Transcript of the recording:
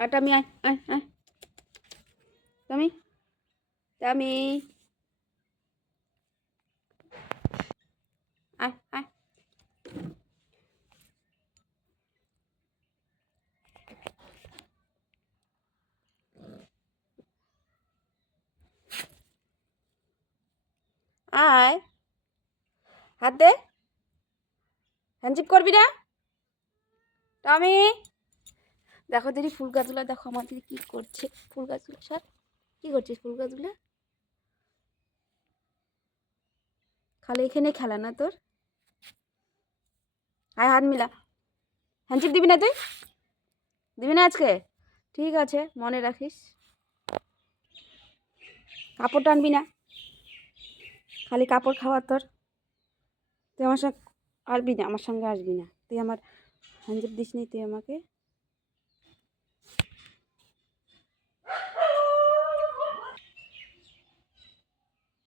আর tummy আয় আয় আয় টামি টামি আয় আয় আয় হাত দে হ্যান্ডচিপ করবি না টমি দেখো দিদি ফুল গাছগুলো দেখো আমার দিদি কী করছে ফুল গাছগুলো স্যার কী করছিস ফুল গাছগুলো খালি এখানে খেলা না তোর আয় হাত মিলা হ্যান্ডচিপ দিবি না তুই দিবি না আজকে ঠিক আছে মনে রাখিস কাপড় টানবি না খালি কাপড় খাওয়ার তোর তুই আমার সঙ্গে আসবি না আমার সঙ্গে আসবি না তুই আমার হ্যান্ডচিপ দিস নি তুই আমাকে